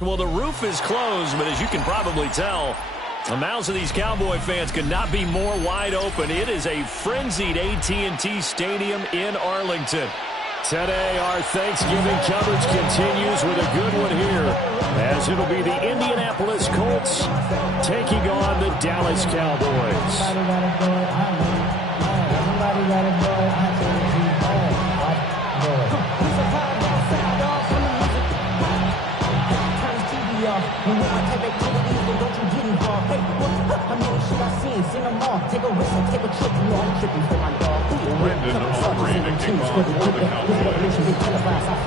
Well, the roof is closed, but as you can probably tell, the mouths of these Cowboy fans could not be more wide open. It is a frenzied AT&T Stadium in Arlington. Today, our Thanksgiving coverage continues with a good one here, as it'll be the Indianapolis Colts taking on the Dallas Cowboys.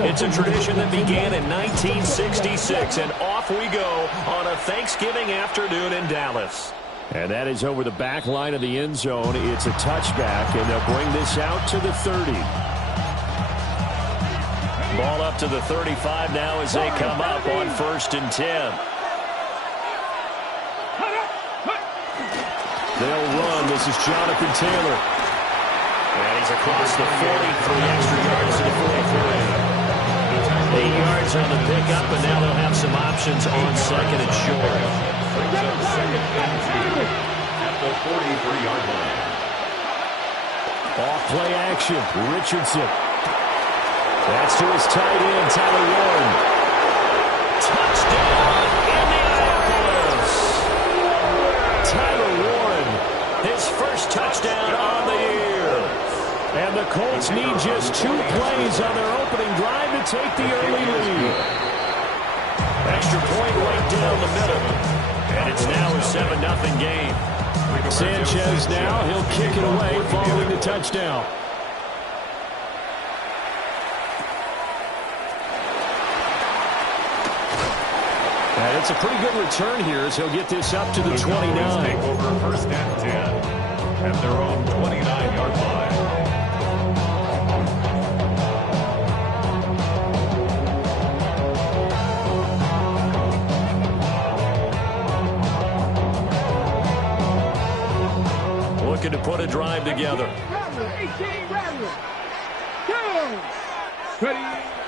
It's a tradition that began in 1966, and off we go on a Thanksgiving afternoon in Dallas. And that is over the back line of the end zone. It's a touchback, and they'll bring this out to the 30. Ball up to the 35 now as they come up on 1st and 10. They'll run. This is Jonathan Taylor. And he's across the 40, 3 extra yards to the 43. 8 yards on the pickup, and now they'll have some options on 2nd and short. At the 43-yard line. Off play action. Richardson. That's to his tight end, Tyler Warren. Touchdown, Indianapolis! Tyler Warren, his first touchdown on the year. And the Colts need just 2 plays on their opening drive to take the early lead. Extra point right down the middle. And it's now a 7-0 game. Sanchez now, he'll kick it away following the touchdown. And it's a pretty good return here as he'll get this up to the 29. Take over 1st and 10 at their own 29-yard line. Looking to put a drive together.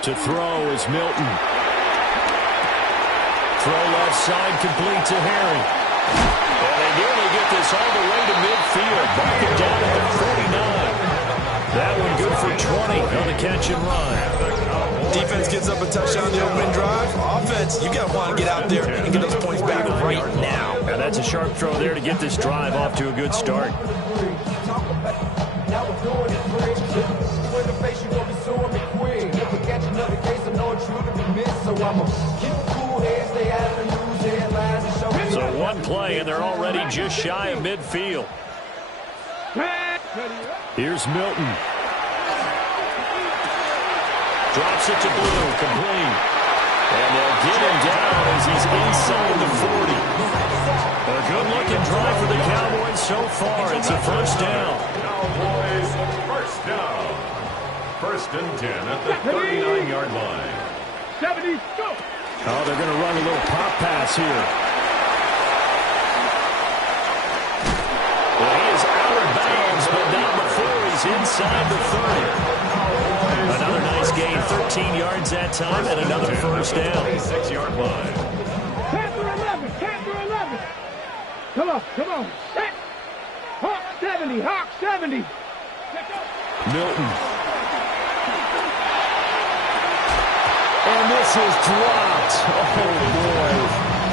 To throw is Milton. Throw left side, complete to Harry. And they nearly get this all the way to midfield. Mark it down at the 49. That one good for 20 on the catch and run. Defense gets up a touchdown on the opening drive. Offense, you got to want to get out there and get those points back right now. And that's a sharp throw there to get this drive off to a good start. So one play, and they're already just shy of midfield. Here's Milton. Drops it to Blue, complete. And they'll get him down as he's inside the 40. A good-looking drive for the Cowboys so far. It's a 1st down. Cowboys, 1st down. 1st and 10 at the 39-yard line. 70, go! Oh, they're going to run a little pop pass here. Well, he is out of bounds, but not before he's inside the 30. Another nice gain, 13 yards that time, and another 1st down. 26-yard line. Canter 11, Canter 11. Come on, come on. Set. Hawk 70, Hawk 70. Milton. And this is dropped. Oh, boy.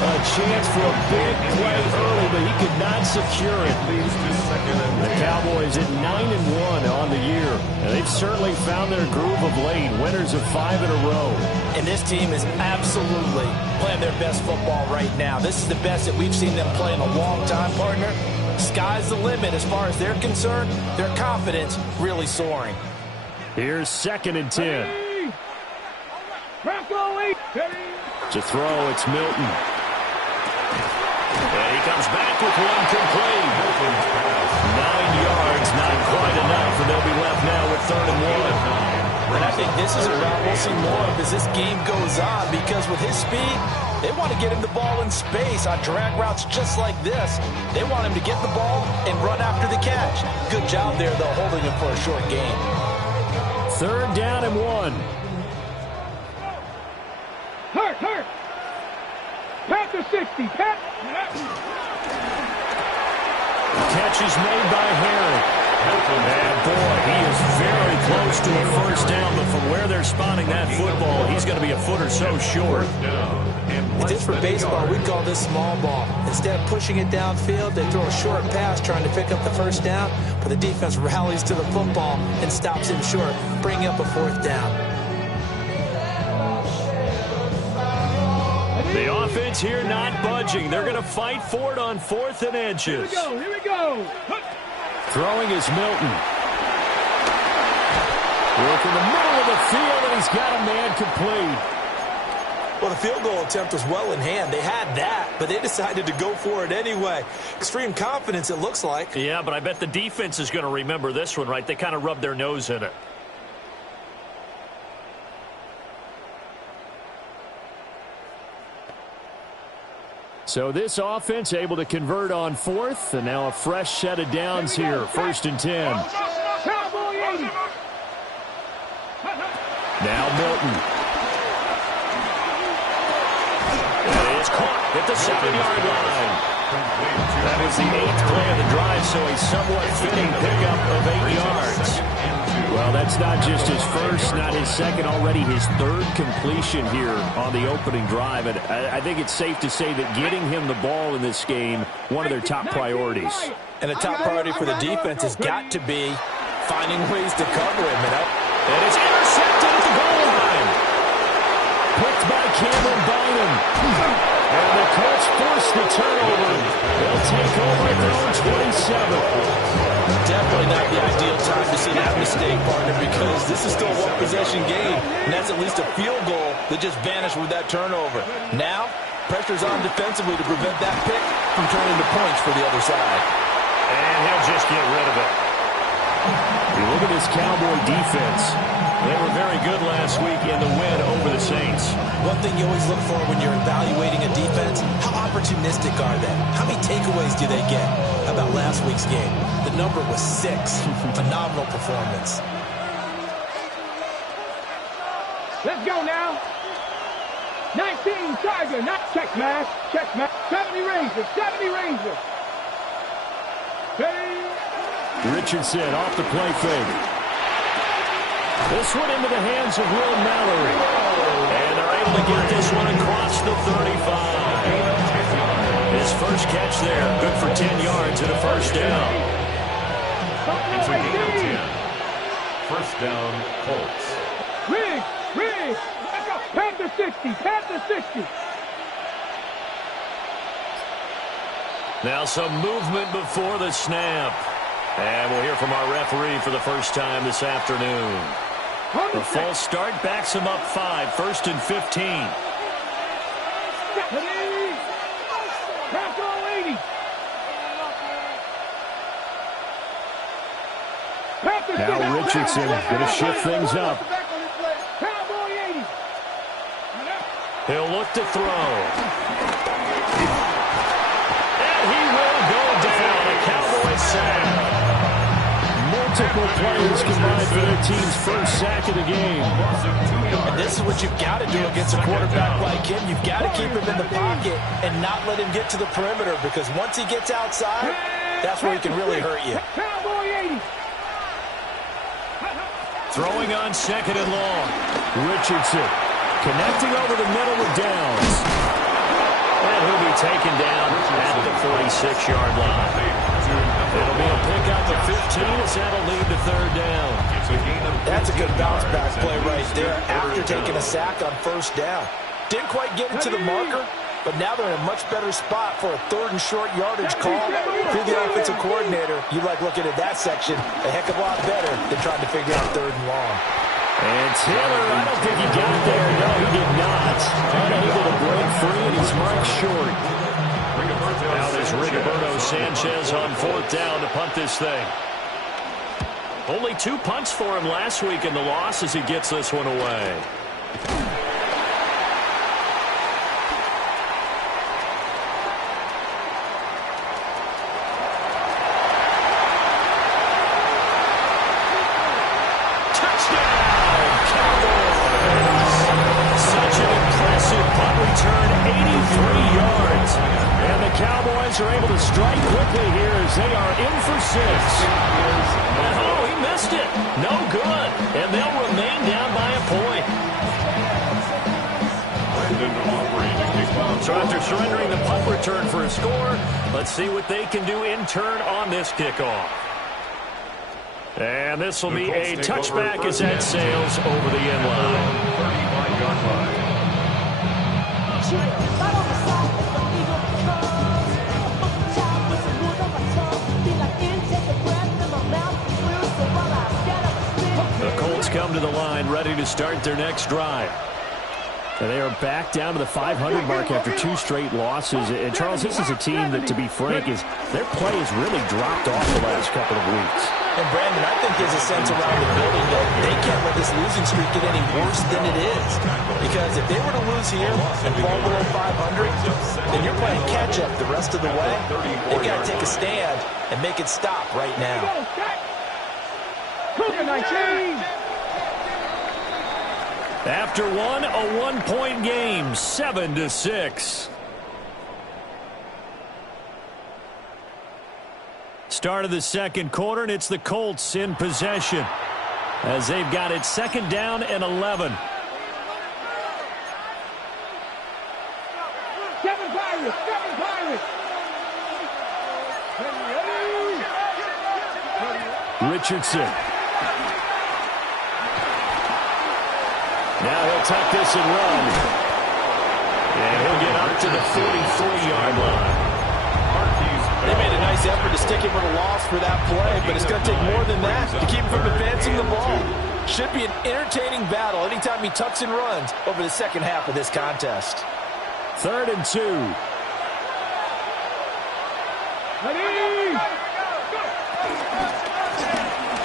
A chance for a big play early, but he could not secure it. The Cowboys at 9-1 on the year. And they've certainly found their groove of late. Winners of 5 in a row. And this team is absolutely playing their best football right now. This is the best that we've seen them play in a long time, partner. Sky's the limit as far as they're concerned. Their confidence really soaring. Here's 2nd and 10. To throw, it's Milton. And he comes back with one complete. 9 yards, not quite enough, and they'll be left now with 3rd and 1. And I think this is a route we'll see more of as this game goes on, because with his speed, they want to get him the ball in space on drag routes just like this. They want him to get the ball and run after the catch. Good job there, though, holding him for a short gain. 3rd down and 1. Hurt. Pat to 60. Pat. Catch is made by Herring. And boy, he is very close to a 1st down, but from where they're spotting that football, he's going to be a foot or so short. If this were baseball, we'd call this small ball. Instead of pushing it downfield, they throw a short pass trying to pick up the 1st down, but the defense rallies to the football and stops him short, bringing up a 4th down. The offense here not budging. They're going to fight for it on 4th and inches. Here we go. Throwing is Milton. Work in the middle of the field, and he's got a man complete. Well, the field goal attempt was well in hand. They had that, but they decided to go for it anyway. Extreme confidence, it looks like. Yeah, but I bet the defense is going to remember this one, right? They kind of rubbed their nose in it. So this offense able to convert on 4th, and now a fresh set of downs here. 1st and 10. Now Milton. And it is caught at the 7-yard line. That was the 8th play of the drive, so a somewhat fitting pickup of 8 yards. Well, that's not just his first, not his second, already his 3rd completion here on the opening drive. And I think it's safe to say that getting him the ball in this game, one of their top priorities. And the top priority for the defense has got to be finding ways to cover him. And it's intercepted at the goal line. Picked by Cameron Bynum. And the Colts force the turnover. They'll take over at their own 27. Definitely not the ideal time to see that mistake, partner, because this is still a one-possession game, and that's at least a field goal that just vanished with that turnover. Now, pressure's on defensively to prevent that pick from turning to points for the other side. And he'll just get rid of it. You look at this Cowboy defense. They were very good last week in the win over the Saints. One thing you always look for when you're evaluating a defense, how opportunistic are they? How many takeaways do they get? How about last week's game? The number was 6. Phenomenal performance. Let's go now. 19 Tiger, not check mask. 70 Ranger. Richardson off the play fake. This one into the hands of Will Mallory. And they're able to get this one across the 35. His first catch there, good for 10 yards and a 1st down. It's a gain of 10. 1st down, Colts. Riggs. Pat to 60. Now some movement before the snap. And we'll hear from our referee for the first time this afternoon. The false start backs him up 5, 1st and 15. Now Richardson going to shift things up. He'll look to throw. And he will go down. A Cowboy sack. Multiple players combined for their team's first sack of the game. And this is what you've got to do against a quarterback like him. You've got to keep him in the pocket and not let him get to the perimeter, because once he gets outside, that's where he can really hurt you. Throwing on 2nd and long. Richardson. Connecting over the middle with Downs. And he'll be taken down at the 46-yard line. It'll be a pickup of 15 as that'll lead to third down. That's a good bounce-back play right there after taking a sack on first down. Didn't quite get it to the marker, but now they're in a much better spot for a third and short yardage call. If you're the offensive coordinator, you like looking at that section a heck of a lot better than trying to figure out third and long. And Taylor, I don't think he got there. No, he did not. Unable to break free, and he's marked short. Now there's Rigoberto Sanchez on fourth down to punt this thing. Only 2 punts for him last week in the loss as he gets this one away. Are able to strike quickly here as they are in for 6. And oh, he missed it. No good. And they'll remain down by a point. So after surrendering the punt return for a score, let's see what they can do in turn on this kickoff. And this will be a touchback as that sails over the end line. 35-yard line. The Colts come to the line ready to start their next drive. And they are back down to the 500 mark after 2 straight losses. And Charles, this is a team that, to be frank, their play has really dropped off the last couple of weeks. And Brandon, I think there's a sense around the building that they can't let this losing streak get any worse than it is. Because if they were to lose here and fall below 500, then you're playing catch-up the rest of the way. They've got to take a stand and make it stop right now. After one, a 1-point game, 7-6. Start of the second quarter, and it's the Colts in possession as they've got it second down and 11. Richardson. Now he'll tuck this and run. And he'll get up to the 43-yard line. They made a nice effort to stick him with a loss for that play, but it's going to take more than that to keep him from advancing the ball. Should be an entertaining battle anytime he tucks and runs over the second half of this contest. 3rd and 2.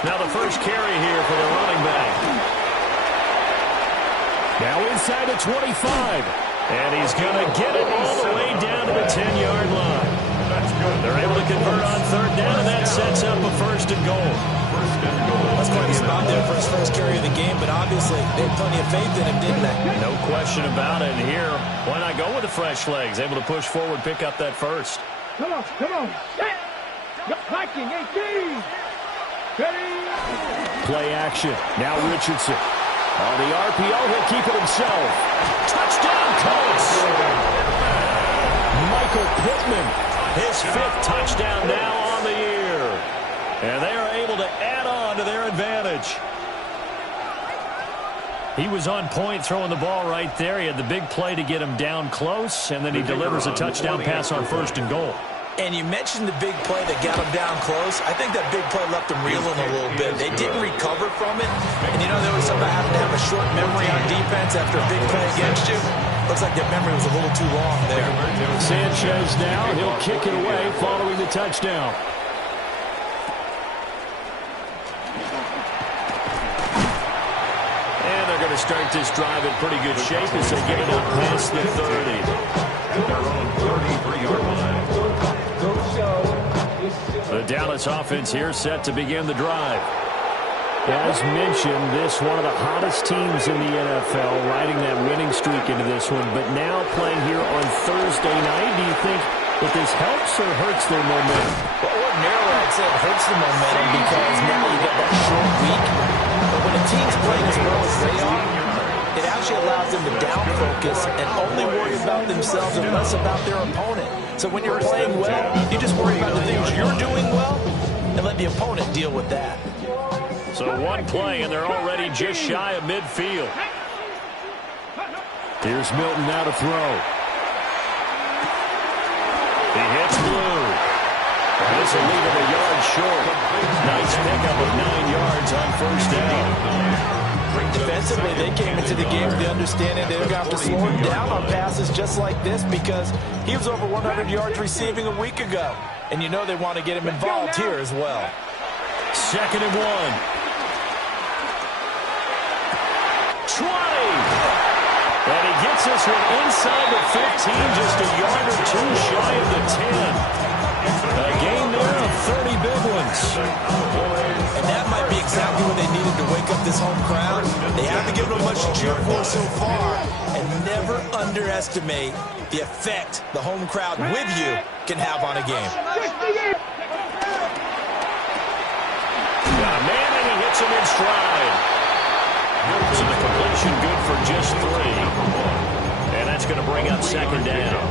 Now the first carry here for the running back. Now inside the 25. And he's going to get it all the way down to the 10-yard line. They're able to convert on third down, and that sets up a 1st and goal. That's quite a spot there for his first carry of the game, but obviously they had plenty of faith in him, didn't they? No question about it. And here, why not go with the fresh legs? Able to push forward, pick up that first. Come on, come on. Set. Viking 18. Play action. Now Richardson. On the RPO, he'll keep it himself. Touchdown, Colts! Michael Pittman, his 5th touchdown now on the year. And they are able to add on to their advantage. He was on point throwing the ball right there. He had the big play to get him down close, and then he delivers a touchdown pass on 1st and goal. And you mentioned the big play that got him down close. I think that big play left him reeling a little bit. They didn't recover from it. And, you know, there was something about having to have a short memory on defense after a big play against you. Looks like their memory was a little too long there. Sanchez now. He'll kick it away following the touchdown. And they're going to start this drive in pretty good shape as they get it up past the 30. Their own 33-yard line. The Dallas offense here set to begin the drive. As mentioned, this one of the hottest teams in the NFL, riding that winning streak into this one, but now playing here on Thursday night. Do you think that this helps or hurts their momentum? Well, ordinarily, I'd say it hurts the momentum because now you got that short week. But when a team's playing as well as they are, it actually allows them to down focus and only worry about themselves and less about their opponent. So when you're playing well, you just worry about the things you're doing well and let the opponent deal with that. So one play, and they're already just shy of midfield. Here's Milton now to throw. He hits Blue. This will leave him a yard short. Nice pickup of 9 yards on first down. Defensively, they came into the game with the understanding they're going to have to slow him down on passes just like this because he was over 100 yards receiving a week ago. And you know they want to get him involved here as well. 2nd and 1. 20. And he gets this one inside the 15, just a yard or two shy of the 10. A gain there of 30 big ones. And that might be exactly what they needed to wake up this home crowd. They haven't given them much to cheer for so far. And never underestimate the effect the home crowd with you can have on a game. Got a man, and he hits him in stride. So the completion good for just 3. And that's going to bring up 2nd down.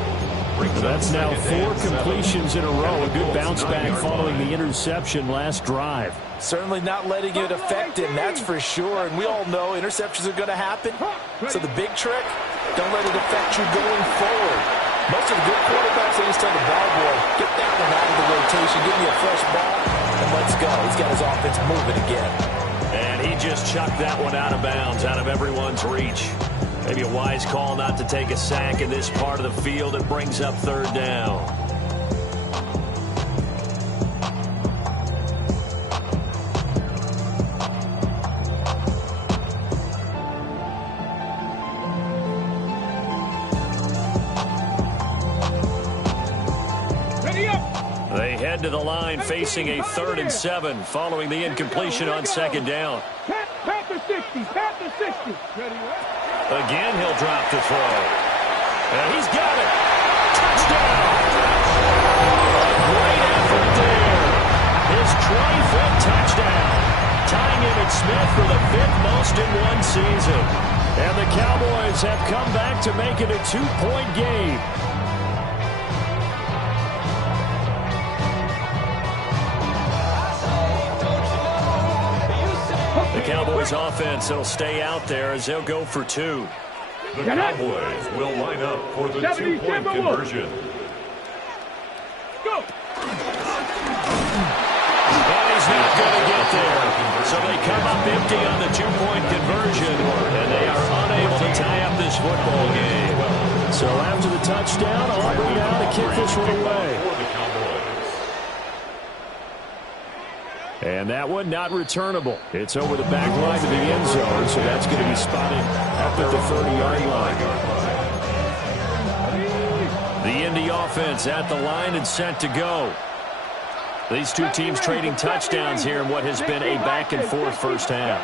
That's now 4 completions in a row. A good bounce back following the interception last drive. Certainly not letting it affect him, that's for sure. And we all know interceptions are going to happen. So the big trick, don't let it affect you going forward. Most of the good quarterbacks, they just tell the ball boy, get that one out of the rotation, give me a fresh ball, and let's go. He's got his offense moving again. And he just chucked that one out of bounds, out of everyone's reach. Maybe a wise call not to take a sack in this part of the field. It brings up 3rd down. Ready up. They head to the line facing a 3rd and 7 following the incompletion on 2nd down. Pat the 60. Pat the 60. Ready up. Again, he'll drop the throw. And he's got it. Touchdown. Great effort there. His 25th touchdown. Tying Emmitt Smith for the 5th most in one season. And the Cowboys have come back to make it a 2-point game. The Cowboys offense will stay out there as they'll go for 2. The Cowboys will line up for the 2-point conversion. Go. And he's not going to get there. So they come up empty on the 2-point conversion, and they are unable to tie up this football game. So after the touchdown, Aubrey now to kick this one away. And that one not returnable. It's over the back line to the end zone, so that's going to be spotted up at the 30-yard line. The Indy offense at the line and set to go. These two teams trading touchdowns here in what has been a back-and-forth first half.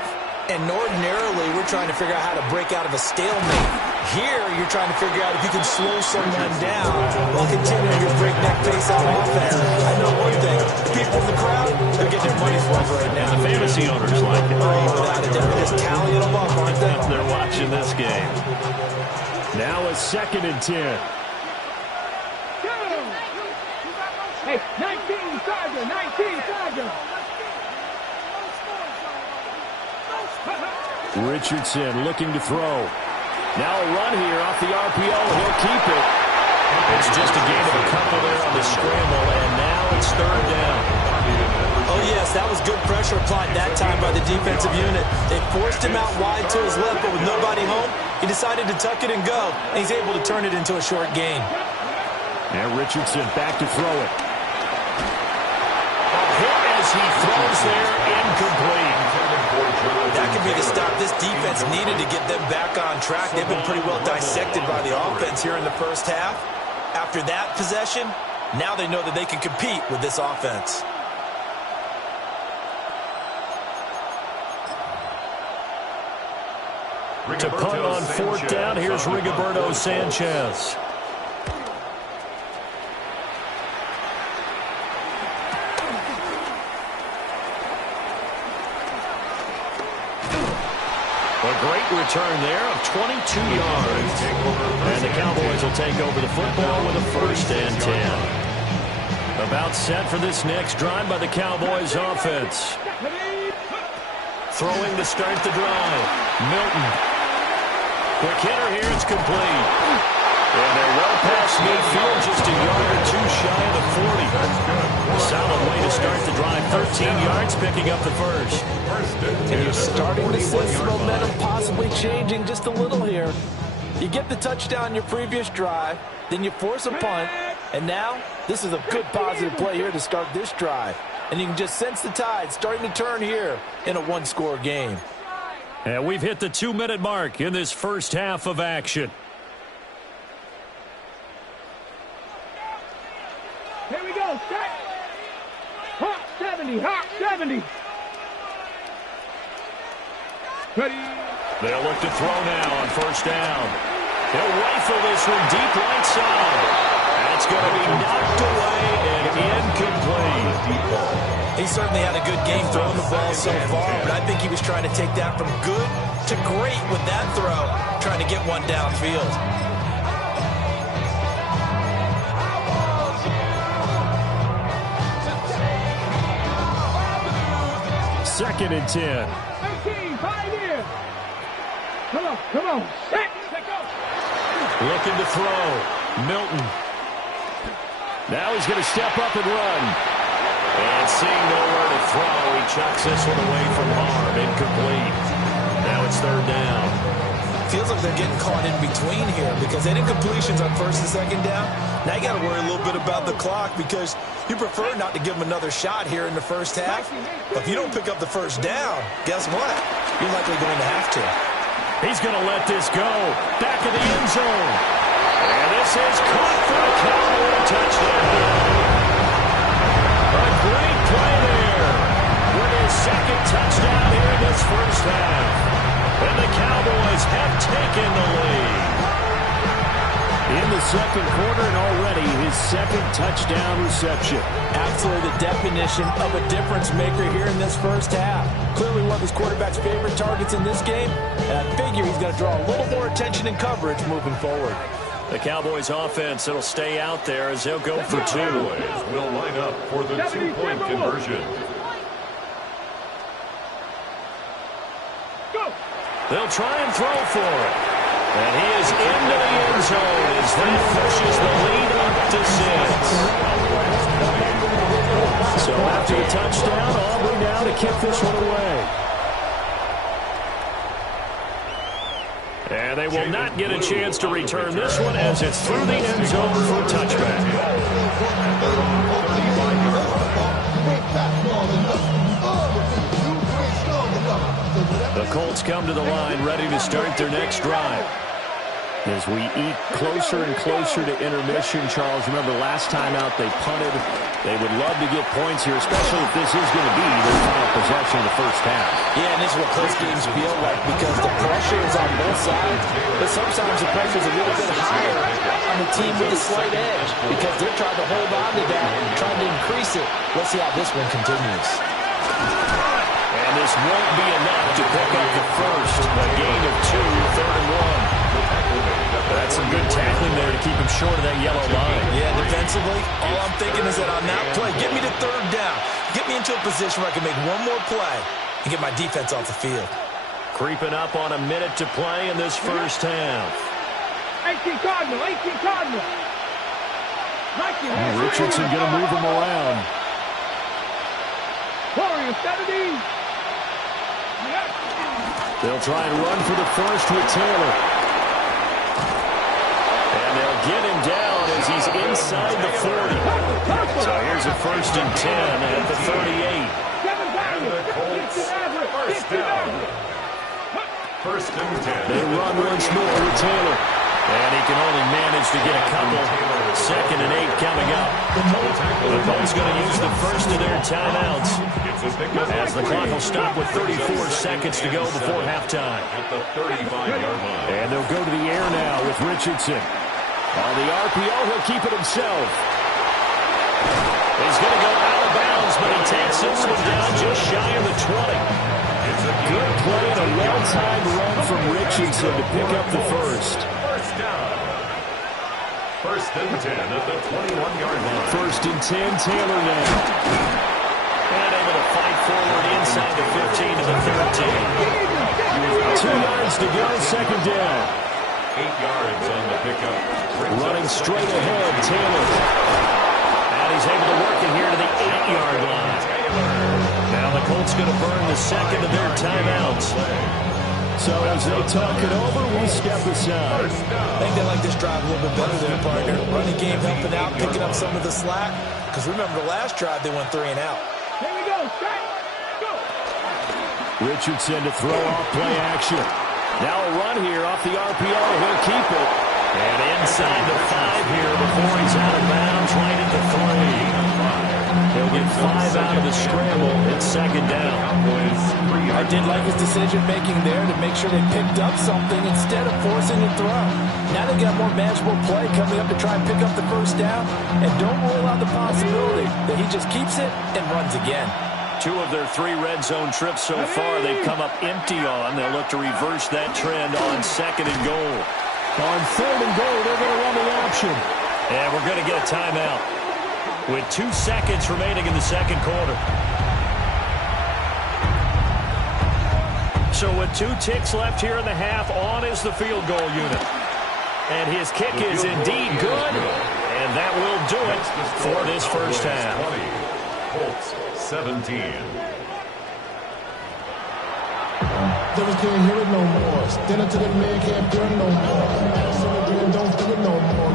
And ordinarily, we're trying to figure out how to break out of a stalemate. Here, you're trying to figure out if you can slow someone down while continuing your breakneck pace on offense. I know one thing. People in the crowd, they're getting their money's worth right now. And the fantasy owners like it. Oh, without a doubt. They're just tallying them up, aren't they? They're watching this game. Now a 2nd and 10. Hey, 19 Tiger, 19 Tiger. Richardson looking to throw. Now a run here off the RPO. He'll keep it. It's just a gain of a couple there on the scramble, and now it's 3rd down. Oh, yes, that was good pressure applied that time by the defensive unit. They forced him out wide to his left, but with nobody home, he decided to tuck it and go, and he's able to turn it into a short gain. And Richardson back to throw it. A hit as he throws there, incomplete. That could be the stop this defense needed to get them back on track. They've been pretty well dissected by the offense here in the first half. After that possession, now they know that they can compete with this offense. To punt on 4th down, here's Rigoberto Sanchez. A great return there of 22 yards. And the Cowboys will take over the football with a 1st and 10. About set for this next drive by the Cowboys offense. Throwing to start the drive. Milton. Quick hitter here. It's complete. And they're well past midfield, just a yard or two shy of the 40. A solid way to start the drive. 13 yards, picking up the first. And you're starting to sense momentum possibly changing just a little here. You get the touchdown your previous drive, then you force a punt, and now this is a good positive play here to start this drive. And you can just sense the tide starting to turn here in a one-score game. And we've hit the 2-minute mark in this first half of action. Here we go, set. Hawk 70, Hawk 70. Ready. They'll look to throw now on 1st down. He'll rifle this one deep right side. That's going to be knocked away and incomplete. He certainly had a good game throwing the ball so far, but I think he was trying to take that from good to great with that throw, trying to get one downfield. 2nd and 10. 18, 5 here. Come on, set, let go. Looking to throw. Milton. Now he's going to step up and run. And seeing nowhere to throw, he chucks this one away from harm. Incomplete. Now it's 3rd down. Feels like they're getting caught in between here because they did completions on 1st and 2nd down. Now you got to worry a little bit about the clock because you prefer not to give them another shot here in the first half. But if you don't pick up the 1st down, guess what? You're likely going to have to. He's going to let this go. Back of the end zone. And this is caught for a Cowboy touchdown. A great play there with his 2nd touchdown here in this first half. And the Cowboys have taken the lead. In the 2nd quarter and already his 2nd touchdown reception. Absolutely the definition of a difference maker here in this first half. Clearly one of his quarterback's favorite targets in this game, and I figure he's going to draw a little more attention and coverage moving forward. The Cowboys offense, it'll stay out there as they'll go for 2. Cowboys will line up for the 2-point conversion. They'll try and throw for it. And he is into the end zone as that pushes the lead up to 6. So after the touchdown, Aubrey now to kick this one away. And they will not get a chance to return this one as it's through the end zone for a touchback. The Colts come to the line ready to start their next drive. As we eat closer and closer to intermission, Charles, remember last time out they punted. They would love to get points here, especially if this is going to be their final possession of the first half. Yeah, and this is what close games feel like because the pressure is on both sides, but sometimes the pressure is a little bit higher on the team with a slight edge because they're trying to hold on to that, trying to increase it. Let's see how this one continues. And this won't be enough to pick up the first. A gain of 2, 3rd and 1. That's some good tackling there to keep him short of that yellow line. Yeah, defensively, all I'm thinking is that on that play, get me to 3rd down. Get me into a position where I can make one more play and get my defense off the field. Creeping up on a minute to play in this first half. 18 Cardinal, 18 Cardinal. Richardson going to move him around. Warrior 70. They'll try and run for the first with Taylor. And they'll get him down as he's inside the 40. So here's a 1st and 10 at the 38. And the Colts, 1st down. 1st and 10. They run once more with Taylor. And he can only manage to get a couple. 2nd and 8 coming up. The Colts going to use the first of their timeouts as the clock will stop with 34 seconds to go before halftime. At the 35-yard line. And they'll go to the air now with Richardson. On the RPO, he'll keep it himself. He's going to go out of bounds, but he takes this one down just shy of the 20. Good play and a well-timed run from Richardson to pick up the first. First down. First and 10 at the 21-yard line. First and 10, Taylor now. And able to fight forward inside the 15 to the 13. 2 yards to go, second down. 8 yards on the pickup. Running straight ahead, Taylor. And he's able to work it here to the 8-yard line. Now the Colts going to burn the second of their timeouts. So as they talk it over, we'll step aside. I think they like this drive a little bit better there, partner. Running game helping out, picking up some of the slack. Because remember the last drive, they went 3 and out. Here we go. Set. Go. Richardson to throw off play action. Now a run here off the RPO. He'll keep it. And inside the 5 here before he's out of bounds, right at the 3. He'll get 5 out of the scramble. It's second down. I did like his decision-making there to make sure they picked up something instead of forcing a throw. Now they got more manageable play coming up to try and pick up the first down. And don't rule out the possibility that he just keeps it and runs again. 2 of their 3 red zone trips so far they've come up empty on. They'll look to reverse that trend on second and goal. On third and goal, they're going to run the option. And we're going to get a timeout with 2 seconds remaining in the second quarter. So with 2 ticks left here in the half, on is the field goal unit. And his kick is indeed good. And that will do it for this first half. Colts 17. Devils can't hear it no more. Stand up to the man, can't hear it no more. Don't do it no more.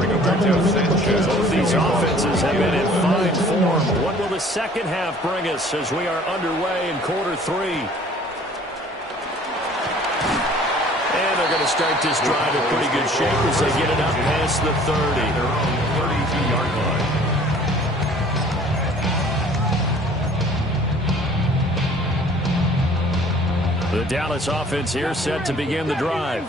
Both these offenses have been in fine form. What will the second half bring us as we are underway in quarter 3? And they're going to start this drive in pretty good shape as they get it up past the 30. Their own 32-yard line. The Dallas offense here set to begin the drive.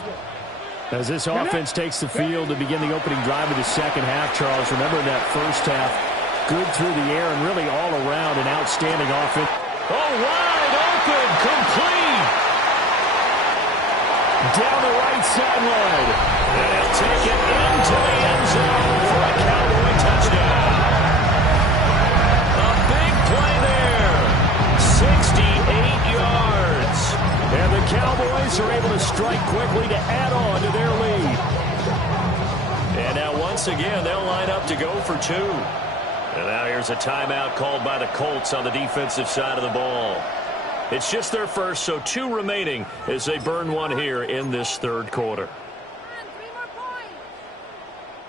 As this offense takes the field to begin the opening drive of the second half, Charles, remember in that first half, good through the air and really all around an outstanding offense. Oh, wide open, complete. Down the right sideline. And he'll take it into the end zone for a Cowboy touchdown. A big play there. 68 yards. And the Cowboys are able to strike quickly to add on to their lead. And now once again, they'll line up to go for 2. And now here's a timeout called by the Colts on the defensive side of the ball. It's just their first, so 2 remaining as they burn 1 here in this third quarter.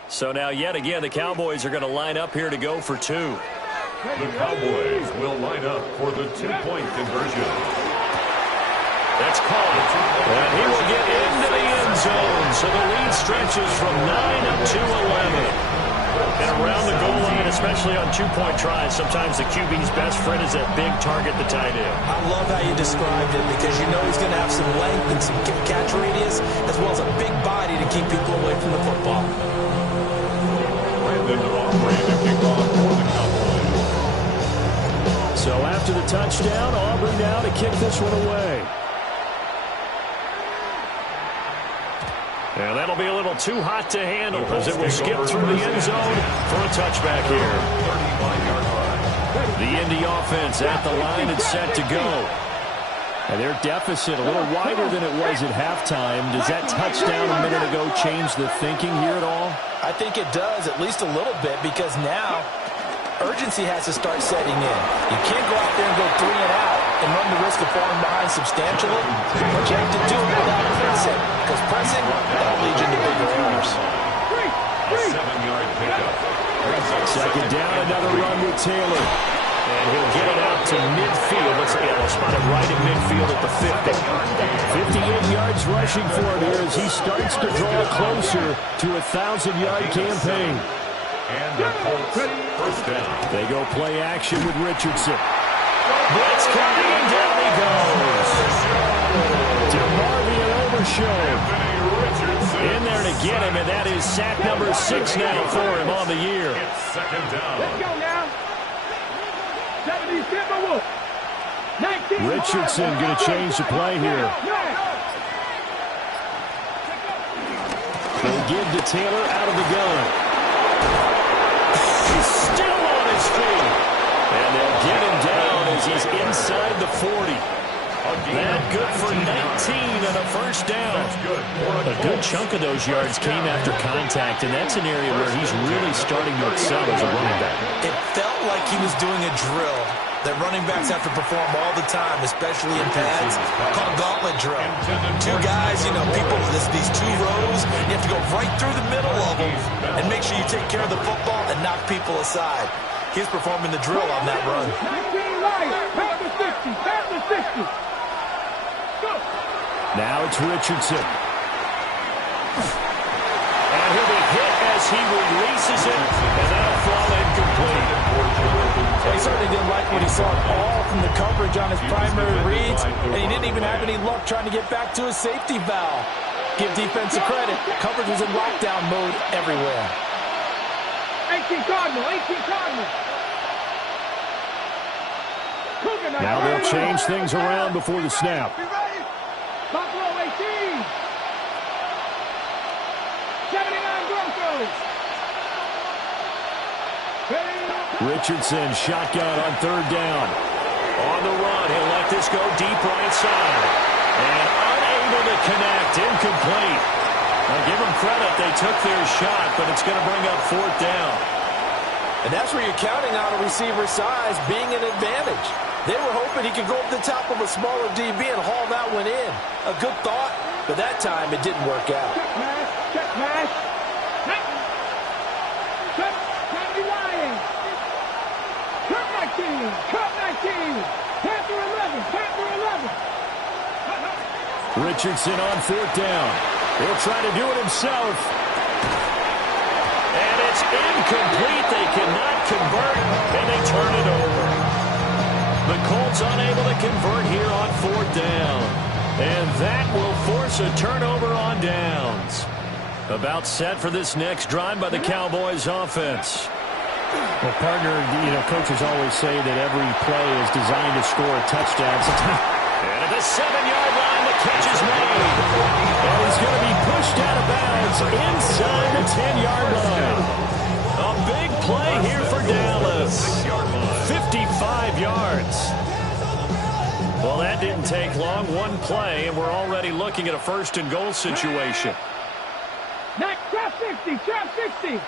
So now yet again, the Cowboys are going to line up here to go for 2. The Cowboys will line up for the 2-point conversion. That's called. And he will get into the end zone. So the lead stretches from 9 up to 11. And around the goal line, especially on 2-point tries, sometimes the QB's best friend is that big target, the tight end. I love how you described it because you know he's going to have some length and some catch radius as well as a big body to keep people away from the football. Brandon Aubrey to kick off for the Cowboys. So after the touchdown, Aubrey now to kick this one away. And that'll be a little too hot to handle as it will skip through the end zone for a touchback here. 35-yard line. The Indy offense at the line and set to go. And their deficit a little wider than it was at halftime. Does that touchdown a minute ago change the thinking here at all? I think it does, at least a little bit, because now urgency has to start setting in. You can't go out there and go 3 and out and run the risk of falling behind substantially. What you have to do without pressing, because pressing, that'll lead you to bigger errors. A 7-yard pickup. Second down, another run with Taylor. And he'll get it out to midfield. Let's see, we'll spot it right in midfield at the 50. 58 yards rushing for him here as he starts to draw closer to a 1,000-yard campaign. And the Colts first down. They go play action with Richardson. Blitz coming, and down he goes. DeMarvion Overshown in there to get him, and that is sack number 6 now for him on the year. It's second down. Let's go now. 70 Timberwolves. 19 Richardson going to change the play here. They'll give to Taylor out of the gun. He's still on his feet. And they'll get him down as he's inside the 40. That good for 19 and a first down. A good chunk of those yards came after contact, and that's an area where he's really starting to excel as a running back. It felt like he was doing a drill that running backs have to perform all the time, especially in pads, called gauntlet drill. Two guys, you know, these two rows, you have to go right through the middle of them and make sure you take care of the football and knock people aside. He's performing the drill on that run. 19 right, past the 60, past the 60. Go. Now it's Richardson. And he'll be hit as he releases it, and that'll fall incomplete. He certainly didn't like what he saw at all from the coverage on his primary reads, and he didn't even have any luck trying to get back to his safety valve. Give defensive credit. Coverage was in lockdown mode everywhere. 18 Cardinal, 18 Cardinal. Now they'll change things around before the snap. Buffalo 18. 79 Broncos. Richardson shotgun on third down. On the run, he'll let this go deep right side. And unable to connect, incomplete. I'll give them credit, they took their shot, but it's going to bring up fourth down. And that's where you're counting on a receiver's size being an advantage. They were hoping he could go up the top of a smaller DB and haul that one in. A good thought, but that time it didn't work out. Check pass, check pass. Check, Sandy Lions. Cut 19, cut 19. Panther 11, Panther 11. Richardson on fourth down. He'll try to do it himself. And it's incomplete. They cannot convert, and they turn it over. The Colts unable to convert here on fourth down. And that will force a turnover on downs. About set for this next drive by the Cowboys offense. Well, partner, you know, coaches always say that every play is designed to score a touchdown. And at the 7-yard line, the catch is made. And he's going to be pushed out of bounds inside the 10-yard line. A big play here for Dallas. 55 yards. Well, that didn't take long. One play, and we're already looking at a first and goal situation. Next, trap 60, trap 60.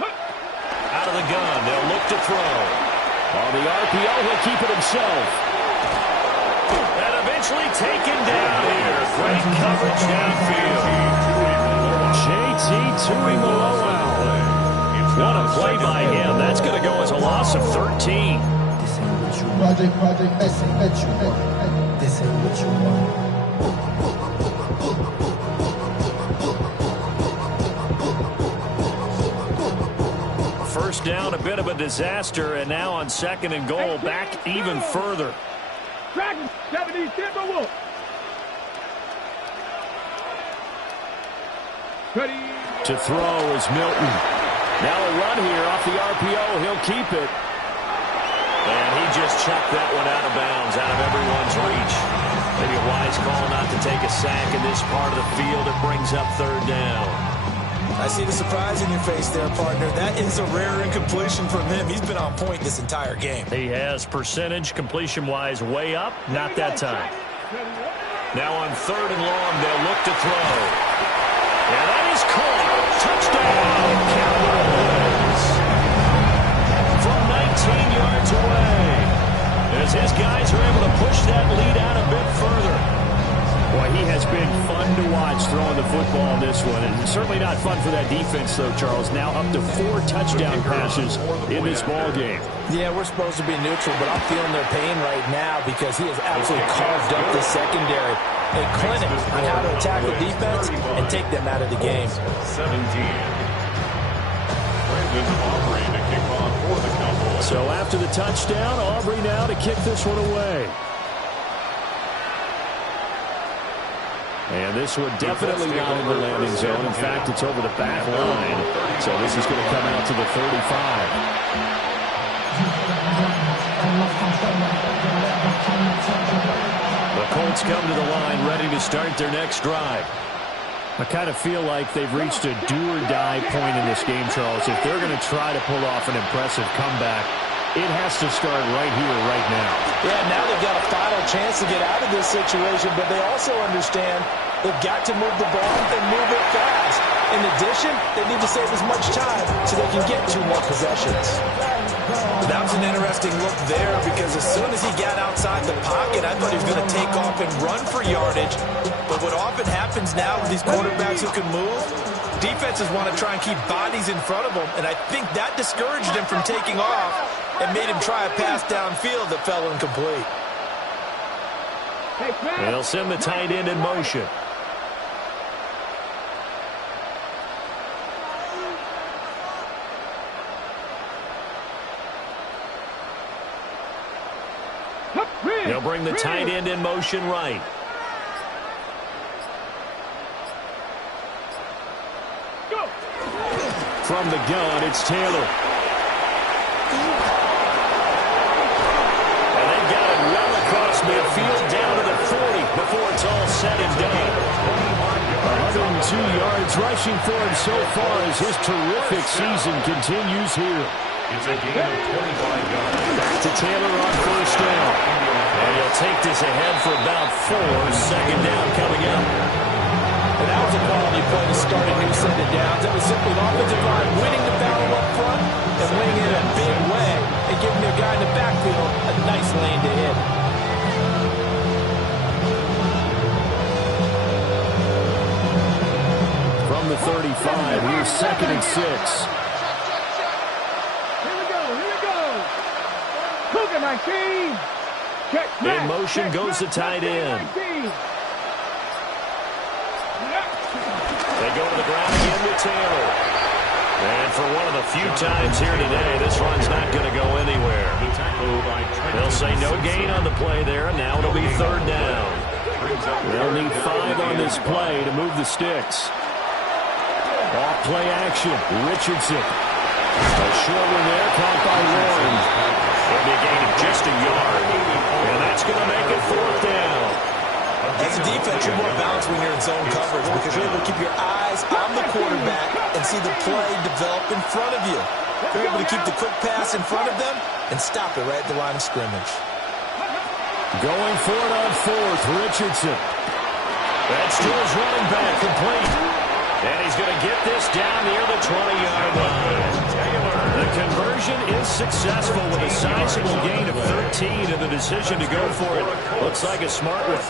Out of the gun, they'll look to throw. On the RPO, he'll keep it himself. And eventually taken down here. Great coverage downfield. JT Tuimoloau. What a play by him. That's going to go as a loss of 13. Project, this ain't what you want. This ain't what you want. First down, a bit of a disaster, and now on second and goal, back even further. Dragon, 70 Timberwolves. Ready. To throw is Milton. Now a run here off the RPO. He'll keep it. And he just chucked that one out of bounds, out of everyone's reach. Maybe a wise call not to take a sack in this part of the field. It brings up third down. I see the surprise in your face there, partner. That is a rare incompletion from him. He's been on point this entire game. He has percentage, completion-wise, way up. Not that time. Now on third and long, they'll look to throw. And that is caught. Touchdown, Cowboys. From 19 yards away. As his guys are able to push that lead out a bit further. Boy, he has been fun to watch throwing the football in this one. And certainly not fun for that defense, though, Charles. Now up to 4 touchdown passes in this ball game. Yeah, we're supposed to be neutral, but I'm feeling their pain right now because he has absolutely carved up the secondary. A clinic on how to attack the defense and take them out of the game. 17. Brandon Aubrey to kick off for the Cowboys. So after the touchdown, Aubrey now to kick this one away. And this one definitely not in the landing zone. In fact, it's over the back line. So this is going to come out to the 35. The Colts come to the line ready to start their next drive. I kind of feel like they've reached a do-or-die point in this game, Charles. If they're going to try to pull off an impressive comeback, it has to start right here, right now. Yeah, now they've got a final chance to get out of this situation, but they also understand they've got to move the ball and move it fast. In addition, they need to save as much time so they can get 2 more possessions. That was an interesting look there because as soon as he got outside the pocket, I thought he was going to take off and run for yardage. But what often happens now with these quarterbacks who can move, defenses want to try and keep bodies in front of them, and I think that discouraged him from taking off and made him try a pass downfield that fell incomplete. They'll send the tight end in motion. They'll bring the tight end in motion right. From the gun, it's Taylor. And they've got it well across midfield down to the 40 before it's all said and done. 102 yards rushing for him so far as his terrific season continues here. It's a gain of 25 yards. Back to Taylor on first down. And he'll take this ahead for about 4. Second down coming up. And that was a quality play to start a new set of downs. That was simply an offensive line winning the battle up front and winning it in a big way and giving their guy in the backfield a nice lane to hit. From the 35, here's 2nd and 6. In motion goes the tight end. They go to the ground again with Taylor. And for one of the few times here today, this run's not going to go anywhere. They'll say no gain on the play there, and now it'll be 3rd down. They'll need 5 on this play to move the sticks. Off play action, Richardson. A short one there, caught by Warren. It'll be a gain of just a yard, and that's going to make it 4th down. As a defense, you're more balanced when you're in zone coverage because you're able to keep your eyes on the quarterback and see the play develop in front of you. You're able to keep the quick pass in front of them and stop it right at the line of scrimmage. Going for it on 4th, Richardson. That's to his running back, complete. And he's going to get this down near the 20-yard line. The conversion is successful with a sizable gain of 13, and the decision to go for it looks like a smart one.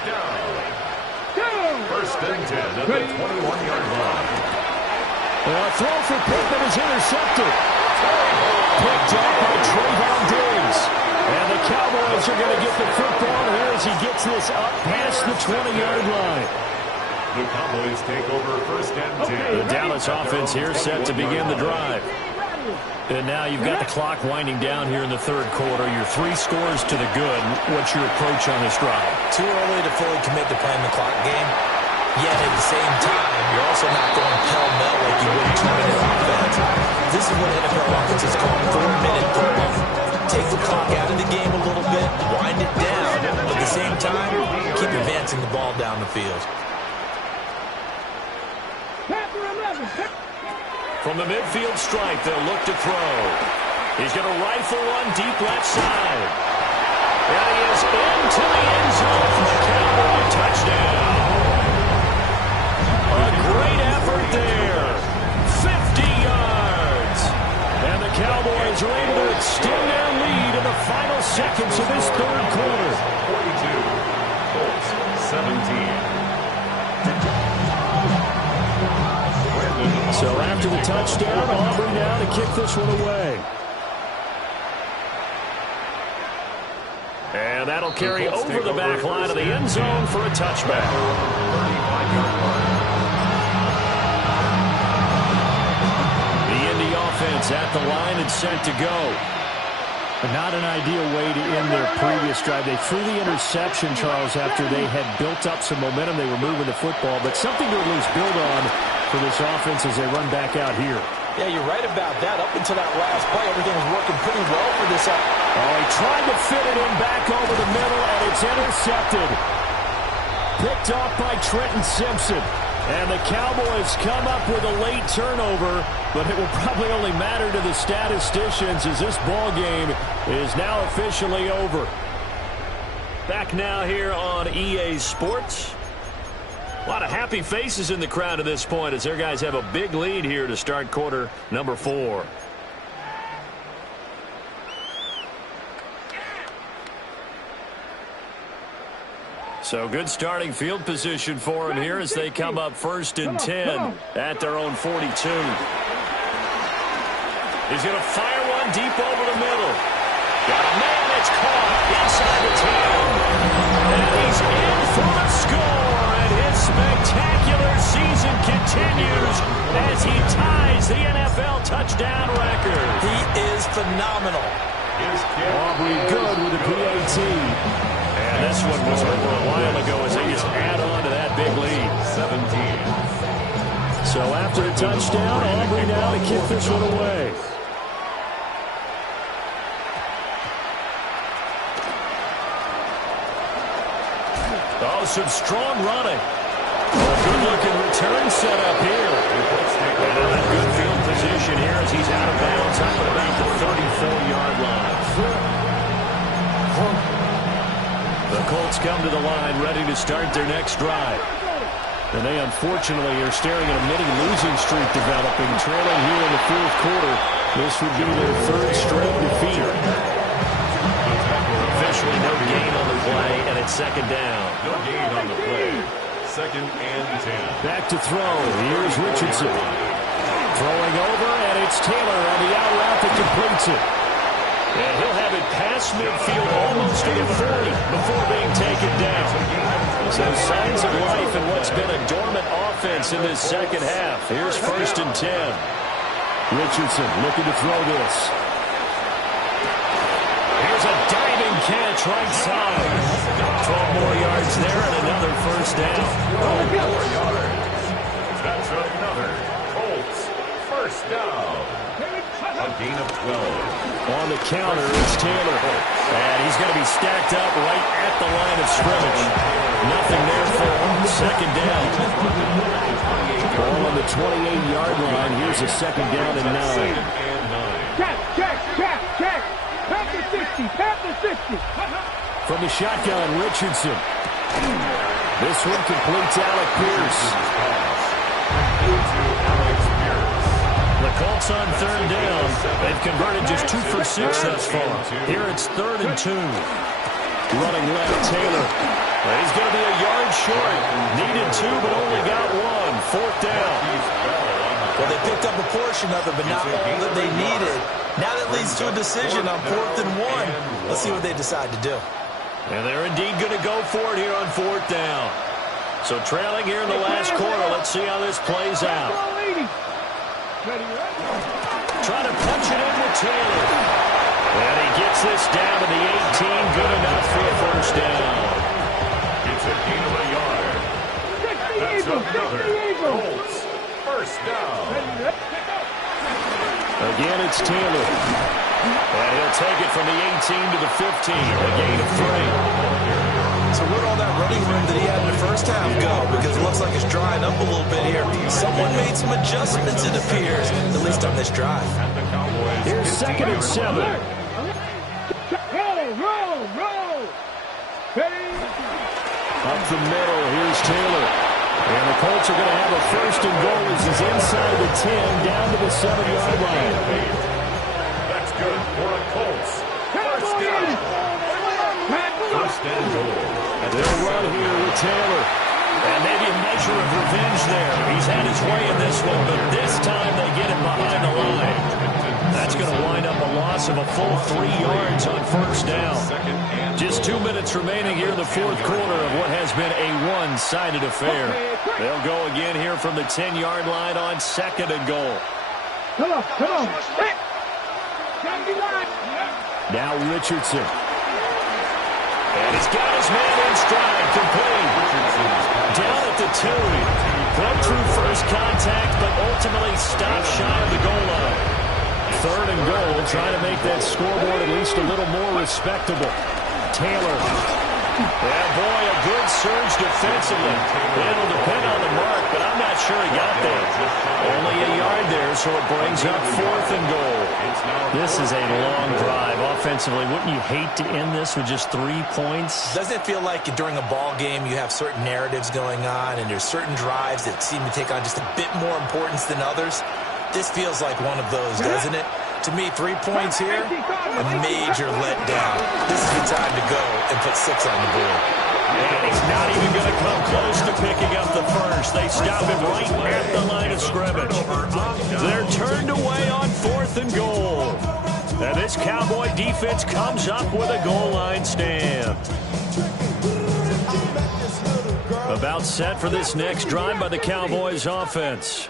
1st and 10 at the 21-yard line. A throw for Pittman is intercepted. Picked up by Trayvon Diggs. And the Cowboys are going to get the football here as he gets this up past the 20-yard line. The Cowboys take over 1st and 10. The Dallas offense here set to begin the drive. And now you've got the clock winding down here in the 3rd quarter. You're 3 scores to the good. What's your approach on this drive? Too early to fully commit to playing the clock game. Yet at the same time, you're also not going pell-mell like you would in 2-minute offense. This is what NFL offenses call 4-minute pull-up. Take the clock out of the game a little bit, wind it down, but at the same time, keep advancing the ball down the field. From the midfield stripe, they'll look to throw. He's going to rifle one deep left side. And he is into the end zone for the Cowboy touchdown. A great effort there. 50 yards. And the Cowboys are able to extend their lead in the final seconds of this 3rd quarter. 42, Colts 17. So after the touchdown, Aubrey now to kick this one away. And that'll carry over the back line of the end zone for a touchback. 35-yard line. The Indy offense at the line and set to go. But not an ideal way to end their previous drive. They threw the interception, Charles, after they had built up some momentum. They were moving the football, but something to at least build on for this offense as they run back out here. Yeah, you're right about that. Up until that last play, everything was working pretty well for this. Oh, he tried to fit it in back over the middle, and it's intercepted. Picked off by Trenton Simpson. And the Cowboys come up with a late turnover, but it will probably only matter to the statisticians as this ball game is now officially over. Back now here on EA Sports. A lot of happy faces in the crowd at this point as their guys have a big lead here to start quarter number 4. So good starting field position for them here as they come up 1st and 10 at their own 42. He's going to fire one deep over the middle. Got a man, it's caught inside the 10. And he's in for the score. And his spectacular season continues as he ties the NFL touchdown record. He is phenomenal. Aubrey good with the PAT. And this one was over a while ago as they just add on to that big lead. 17. So after the touchdown, Aubrey now to kick this one away. Oh, some strong running. A good-looking return set up here. And in a good field position here as he's out of bounds up at about the 34-yard line. The Colts come to the line ready to start their next drive. And they unfortunately are staring at a mini losing streak developing, trailing here in the 4th quarter. This would be their 3rd straight defeat. Officially no gain on the play, and it's 2nd down. No gain on the play. 2nd and 10. Back to throw. Here's Richardson. Throwing over, and it's Taylor on the out route that completes it. And he'll have it past midfield almost to the 30 before being taken down. So signs of life in what's been a dormant offense in this second half. Here's 1st and 10. Richardson looking to throw this. Here's a diving catch right side. 12 more yards there and another 1st down. 12 more yards. That's another Colts 1st down. A gain of 12. On the counter, it's Taylor. And he's going to be stacked up right at the line of scrimmage. Nothing there for him. 2nd down. Ball on the 28-yard line. Here's a 2nd down and 9. Check. Past the 60. From the shotgun, Richardson. This one completes Alec Pierce. The Colts on 3rd down. They've converted just 2 for 6 thus far. Here it's 3rd and 2. Running left, Taylor. He's going to be a yard short. Needed 2, but only got 1. 4th down. Well, they picked up a portion of it, but not all that they needed. Now that leads to a decision on 4th and 1. Let's see what they decide to do. And they're indeed going to go for it here on 4th down. So trailing here in the last quarter. Let's see how this plays out. Trying to punch it in with Taylor. And he gets this down to the 18. Good enough for a 1st down. It's a gain of a yard. That's another Colts 1st down. Again, it's Taylor. And he'll take it from the 18 to the 15. A gain of 3. So where'd all that running room that he had in the first half go? Because it looks like it's drying up a little bit here. Someone made some adjustments, it appears, at least on this drive. Here's 2nd and 7. Roll. Up the middle, here's Taylor. And the Colts are going to have a 1st and goal as he's inside the 10, down to the 7-yard line. That's good for a Colts 1st down. 1st and goal. They'll run here with Taylor. And maybe a measure of revenge there. He's had his way in this one, but this time they get him behind the line. That's going to wind up a loss of a full 3 yards on 1st down. Just 2 minutes remaining here in the 4th quarter of what has been a one-sided affair. They'll go again here from the 10-yard line on 2nd and goal. Come on. Now Richardson. And he's got his man in stride, complete. Down at the 2. broke through first contact, but ultimately stopped shy of the goal line. 3rd and goal, trying to make that scoreboard at least a little more respectable. Taylor. Yeah, boy, a good surge defensively. It'll depend on the mark, but I'm not sure he got there. Only a yard there, so it brings up 4th and goal. This is a long drive offensively. Wouldn't you hate to end this with just 3 points? Doesn't it feel like during a ball game you have certain narratives going on and there's certain drives that seem to take on just a bit more importance than others? This feels like one of those, doesn't it? To me, 3 points here, a major letdown. This is the time to go and put 6 on the board. And he's not even going to come close to picking up the first. They stop him right at the line of scrimmage. They're turned away on 4th and goal. And this Cowboy defense comes up with a goal line stand. About set for this next drive by the Cowboys offense.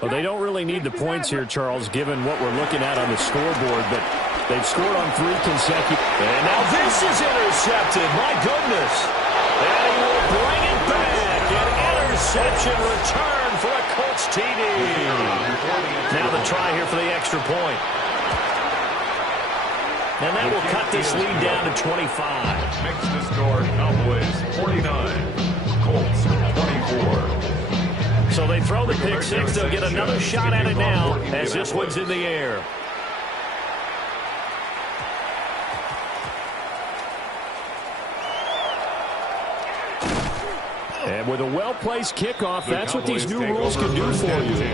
Well, they don't really need the points here, Charles, given what we're looking at on the scoreboard, but they've scored on 3 consecutive. And now this is intercepted. My goodness. And he will bring it back. An interception return for a Colts TD. Now the try here for the extra point. And that will cut this lead down to 25. Makes the score Cowboys 49, Colts 24. So they throw the pick six. They'll get another shot at it now as this one's in the air. And with a well-placed kickoff, that's what these new rules can do for you,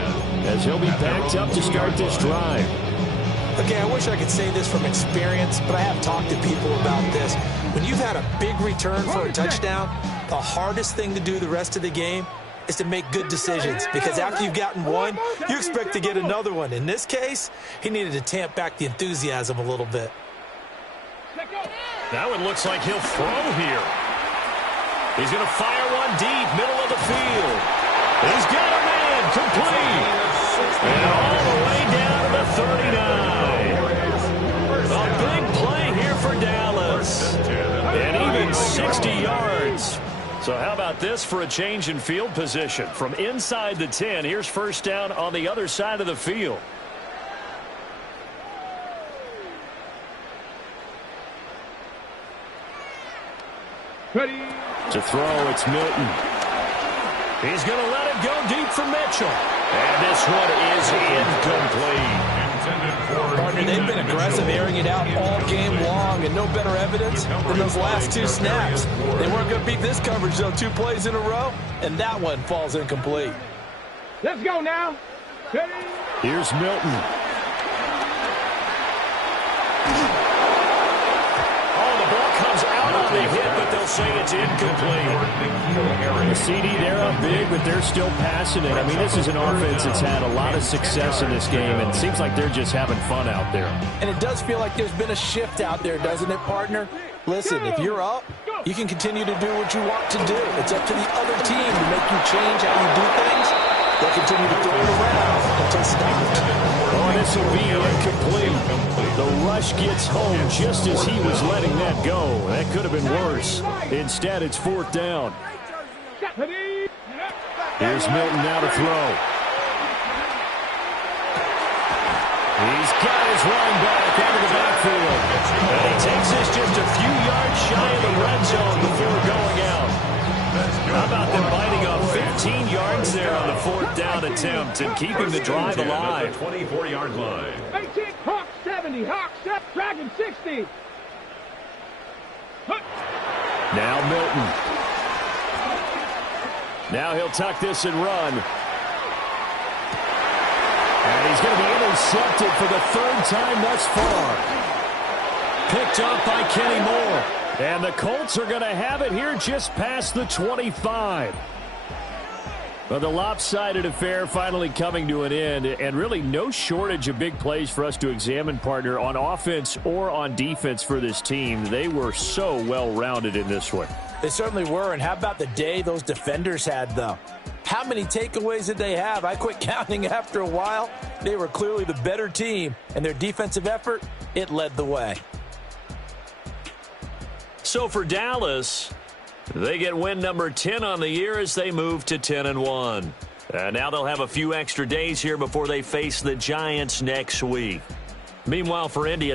as he'll be backed up to start this drive. Okay, I wish I could say this from experience, but I have talked to people about this. When you've had a big return for a touchdown, the hardest thing to do the rest of the game is to make good decisions, because after you've gotten one, you expect to get another one. In this case, he needed to tamp back the enthusiasm a little bit. That one looks like he'll throw here. He's going to fire one deep, middle of the field. He's got a man, complete. And all the way down to the 39. A big play here for Dallas. And even 60 yards. So how about this for a change in field position? From inside the 10, here's first down on the other side of the field. Ready. To throw, it's Milton. He's going to let it go deep for Mitchell. And this one is incomplete. Partner, they've been aggressive, airing it out all game long, and no better evidence than those last 2 snaps. They weren't going to beat this coverage, though, 2 plays in a row, and that one falls incomplete. Let's go now. Ready. Here's Milton. Oh, the ball comes out on the hit, but they'll say it's incomplete. The CD, they're up big, but they're still passing it. I mean, this is an offense that's had a lot of success in this game, and it seems like they're just having fun out there. And it does feel like there's been a shift out there, doesn't it, partner? Listen, if you're up, you can continue to do what you want to do. It's up to the other team to make you change how you do things. They'll continue to throw it around until stopped. Oh, this will be incomplete. The rush gets home just as he was letting that go. That could have been worse. Instead, it's 4th down. Here's Milton now to throw. He's got his running back out of the backfield. And he takes this just a few yards shy of the red zone before going out. How about them biting off 15 yards there on the 4th down attempt and keeping the drive alive? 24-yard line. 18, Hawk 70, Hawk 7, Dragon 60. Now Milton. Now he'll tuck this and run. And he's going to be intercepted for the 3rd time thus far. Picked up by Kenny Moore. And the Colts are going to have it here just past the 25. Well, the lopsided affair finally coming to an end, and really no shortage of big plays for us to examine, partner, on offense or on defense for this team. They were so well-rounded in this one. They certainly were, and how about the day those defenders had, though? How many takeaways did they have? I quit counting after a while. They were clearly the better team, and their defensive effort, it led the way. So for Dallas, They get win number 10 on the year as they move to 10-1. And now they'll have a few extra days here before they face the Giants next week. Meanwhile, for Indy,